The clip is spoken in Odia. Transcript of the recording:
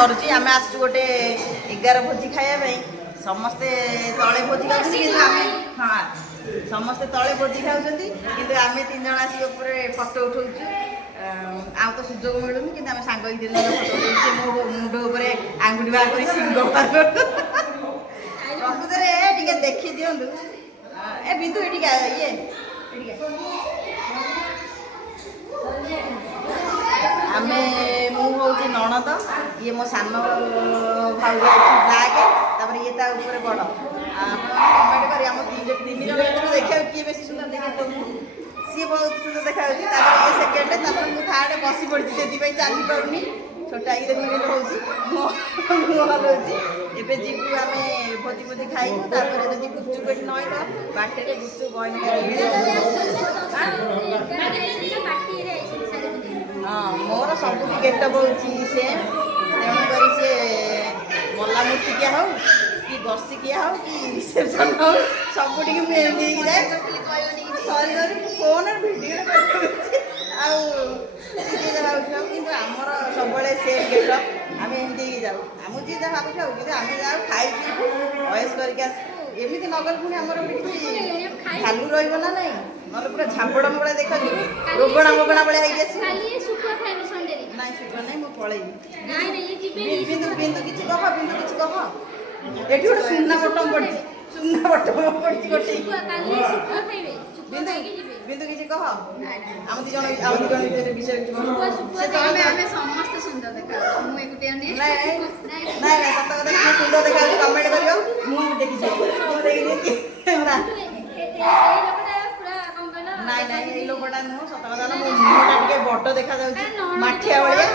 କରୁଛି ଆମେ ଆସିଛୁ ଗୋଟେ 11 ଭୋଜି ଖାଇବା ପାଇଁ ସମସ୍ତେ ତଳେ ଭୋଜି ଖାଉଛନ୍ତି କିନ୍ତୁ ଆମେ ହଁ ସମସ୍ତେ ତଳେ ଭୋଜି ଖାଉଛନ୍ତି କିନ୍ତୁ ଆମେ 3 ଜଣ ଆସିକି ଉପରେ ଫଟୋ ଉଠଉଛୁ ଆଉ ତ ସୁଯୋଗ ମିଳୁନି କିନ୍ତୁ ଆମେ ସାଙ୍ଗ ହେଇକି 3 ଜଣ ଫଟୋ ଉଠଉଛୁ ସେ ମୋ ମୁଣ୍ଡ ଉପରେ ଆଙ୍ଗୁଠି ବାହାର କରି ସିଂହ ବାହାର କରୁ ପ୍ରକୃତରେ ଟିକେ ଦେଖି ଦିଅନ୍ତୁ ଏ ବିନ୍ଦୁ ଏଠିକି ଇଏ ଆମେ ମୁଁ ହେଉଛି ନଣନ୍ଦ ଇଏ ମୋ ସାନ ଭାଉଜ ଯାକେ ତାପରେ ଇଏ ତା ଉପରେ ବଡ଼ ଆପଣ କମେଣ୍ଟ କରି ଆମ 3 ଜଣ ଭିତରୁ ଦେଖିବାକୁ କିଏ ବେଶୀ ସୁନ୍ଦର ଦେଖାଯାଉଛି ସିଏ ବହୁତ ସୁନ୍ଦର ଦେଖାଯାଉଛି ତାପରେ ଇଏ ସେକେଣ୍ଡ ତାପରେ ମୁଁ ଥାର୍ଡ ବସି ପଡ଼ିଛି ସେଥିପାଇଁ ଚାଲି ପାରୁନି ଛୋଟା ଇଏ ଦେଖୁଛନ୍ତି ହେଉଛି ମୁଁ ହଲଉଛି ଏବେ ଯିବୁ ଆମେ ଭୋଜି ଭୋଜି ଖାଇବୁ ତାପରେ ଯଦି ଗୁପଚୁପ ଏଠି ନଇବ ବାଟରେ ଗୁପଚୁପ ବଇନ ହଁ ମୋର ସବୁଠି ଗେଟଅପ୍ ହେଉଛି ସେମ୍ ତେଣୁକରି ସିଏ ମଲା ମୂର୍ତ୍ତିକିଆ ହଉ କି ବର୍ଷିକିଆ ହଉ କି ରିସେପସନ୍ ହଉ ସବୁଠିକି ମୁଁ ଏମିତି ହେଇକି ଯାଏ ସରି ମୁଁ ଫୋନରେ ଭିଡ଼ିଓ କରୁଛି ଆଉ ଯିଏ ଭାବୁଛୁ କିନ୍ତୁ ଆମର ସବୁବେଳେ ସେମ୍ ଗେଟଅପ୍ ଆମେ ଏମିତି ହେଇକି ଯାଉ ଆମକୁ ଯିଏ ଯାହା ଭାବୁଛୁ ଆଉ କିନ୍ତୁ ଆମେ ଯାଉ ଖାଇକି ଭଏସ୍ କରିକି ଆସିବୁ ଏମିତି ନଗଲେ ପୁଣି ଆମର କିଛି ଖାଲୁ ରହିବ ନା ନାଇଁ ନହେଲେ ପୁରା ଝାମ୍ପଡ଼ ଭଳିଆ ଦେଖାଯିବ ରୋଗଣା ମୋଗଣା ଭଳିଆ ହେଇକି ଆସିବ ନାଇଁ ଶୁଖୁଆ ନାହିଁ ମୁଁ ପଳେଇବି ବିନ୍ଦୁ କିଛି କହ ଏଠି ଗୋଟେ ସୁନା ବଟମ ପଡ଼ିଛି ଗୋଟେ ବିନ୍ଦୁ କିଛି କହ ଆମ 2 ଜଣ ଭିତରେ ବିଷୟ ଆମେ ସମସ୍ତେ ସୁନ୍ଦର ଦେଖାଯାଉଛୁ ମୁଁ ଏକୁଟିଆ ନୁହେଁ ନାଇଁ ସତ କଥା କିଏ ସୁନ୍ଦର ଦେଖାଯାଉଛି କମେଣ୍ଟ କରିବ ମୁଁ ଦେଖିଛି ନାଇଁ ଏଇ ଲୋକଟା ନୁହଁ ସତ କଥା ମୋ ମୁହଁଟା ଟିକେ ବଡ଼ ଦେଖାଯାଉଛି ମାଠିଆ ଭଳିଆ